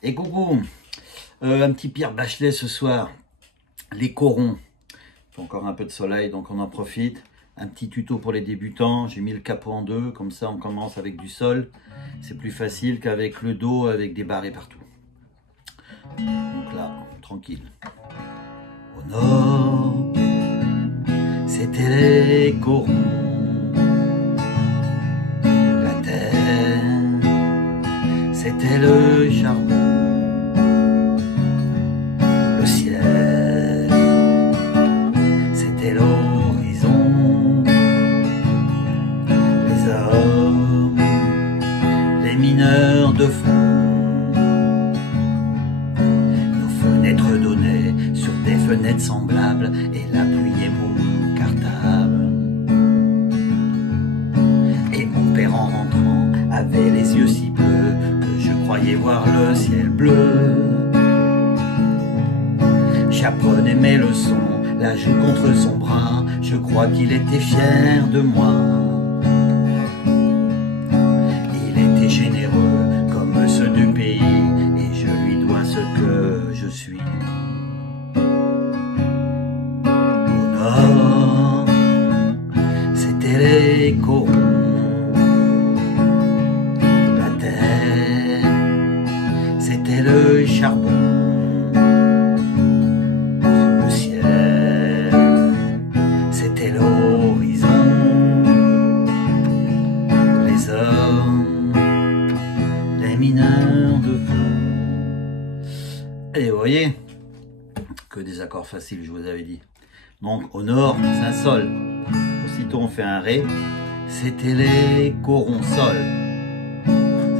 Et coucou, un petit Pierre Bachelet ce soir, les corons. Il fait encore un peu de soleil, donc on en profite. Un petit tuto pour les débutants, j'ai mis le capot en deux, comme ça on commence avec du sol. C'est plus facile qu'avec le dos, avec des barrés partout. Donc là, tranquille. Au nord, c'était les corons. La terre, c'était le charbon. Le ciel, c'était l'horizon. Les hommes, les mineurs de fond. Nos fenêtres donnaient sur des fenêtres semblables, et la pluie est mon cartable. Et mon père en rentrant avait les yeux si bleus que je croyais voir le ciel bleu. J'apprenais mes leçons, la joue contre son bras, je crois qu'il était fier de moi. Il était généreux comme ceux du pays, et je lui dois ce que je suis. Au nord, c'était les corons. La terre, c'était le charbon. Les mineurs de fond. Et vous voyez que des accords faciles, je vous avais dit. Donc au nord, c'est un sol. Aussitôt on fait un ré. C'était les corons sol.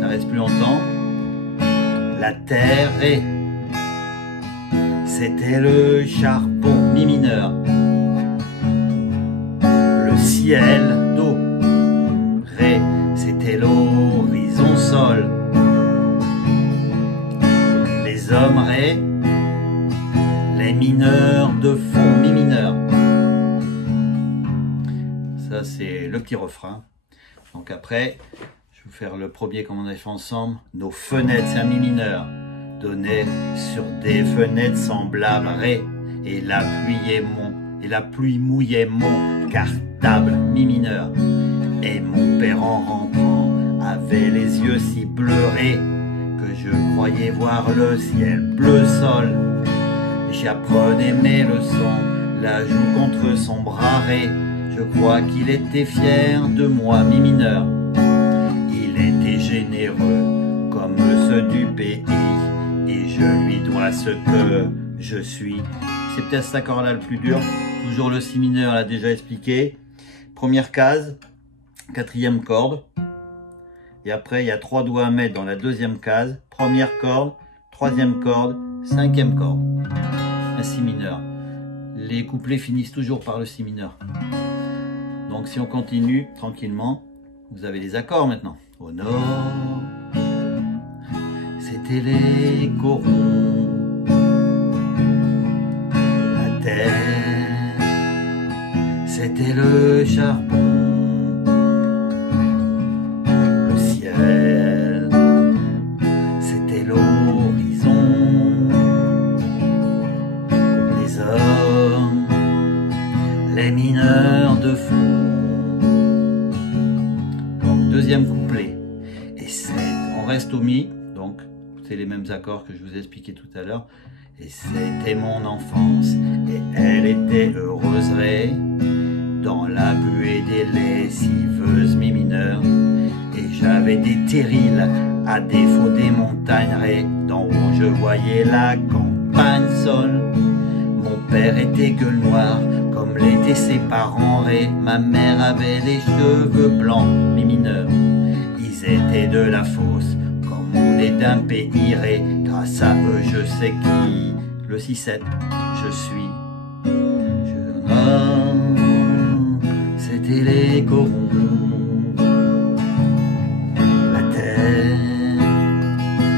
Ça reste plus longtemps. La terre, ré. C'était le charbon, mi mineur. Le ciel, do. Ré, c'était l'horizon sol. Les hommes, ré. Les mineurs de fond, mi mineur. Ça c'est le petit refrain. Donc après, je vais vous faire le premier comme on avait fait ensemble. Nos fenêtres, c'est un mi mineur, donnaient sur des fenêtres semblables, ré. Et la pluie mouillait mon cartable, mi mineur. Et mon père en rentrant avait les yeux si bleurés que je croyais voir le ciel bleu sol. J'apprenais mes leçons, la joue contre son bras ré. Je crois qu'il était fier de moi, mi mineur. Il était généreux comme ceux du pays, et je lui dois ce que je suis. C'est peut-être cet accord-là le plus dur. Toujours le si mineur, l'a déjà expliqué. Première case. Quatrième corde, et après il y a 3 doigts à mettre dans la deuxième case, première corde, troisième corde, cinquième corde, un si mineur. Les couplets finissent toujours par le si mineur. Donc si on continue tranquillement, vous avez les accords maintenant. Au nord, c'était les corons. La terre, c'était le charbon. C'était l'horizon. Les hommes, les mineurs de fond. Donc deuxième couplet. Et on reste au mi, donc c'est les mêmes accords que je vous ai expliqué tout à l'heure. Et c'était mon enfance, et elle était heureuse ré, dans la buée des lessiveuses mi mineurs. Et j'avais des terrils, à défaut des montagnes ré, d'en haut je voyais la campagne sol. Mon père était gueule noire, comme l'étaient ses parents ré. Ma mère avait les cheveux blancs, mi mineurs. Ils étaient de la fosse, comme on est d'un pays ré. Grâce à eux je sais qui, le 6-7, je suis. C'était les corons.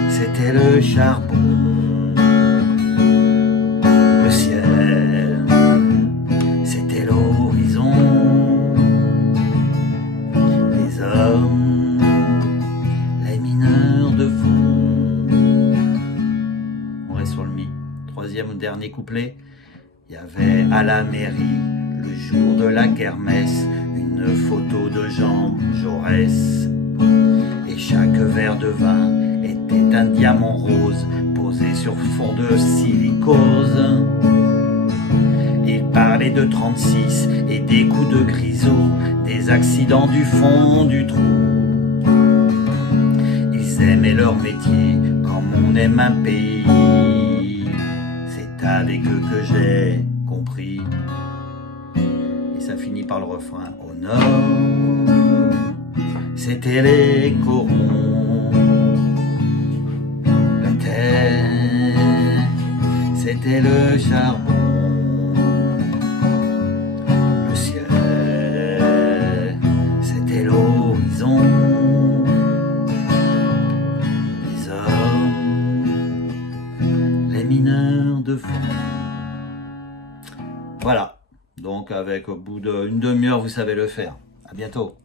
C'était le charbon. Le ciel, c'était l'horizon. Les hommes, les mineurs de fond. deuxième ou dernier couplet. Il y avait à la mairie, le jour de la kermesse, une photo de Jean Jaurès. Et chaque verre de vin était un diamant rose posé sur fond de silicose. Il parlait de 36 et des coups de grisot, des accidents du fond du trou. Ils aimaient leur métier comme on aime un pays. C'est avec eux que j'ai compris. Et ça finit par le refrain. Au nord, c'était les corons. La terre, c'était le charbon. Le ciel, c'était l'horizon. Les hommes, les mineurs de fond. Voilà. Donc avec au bout d'une demi-heure, vous savez le faire. À bientôt.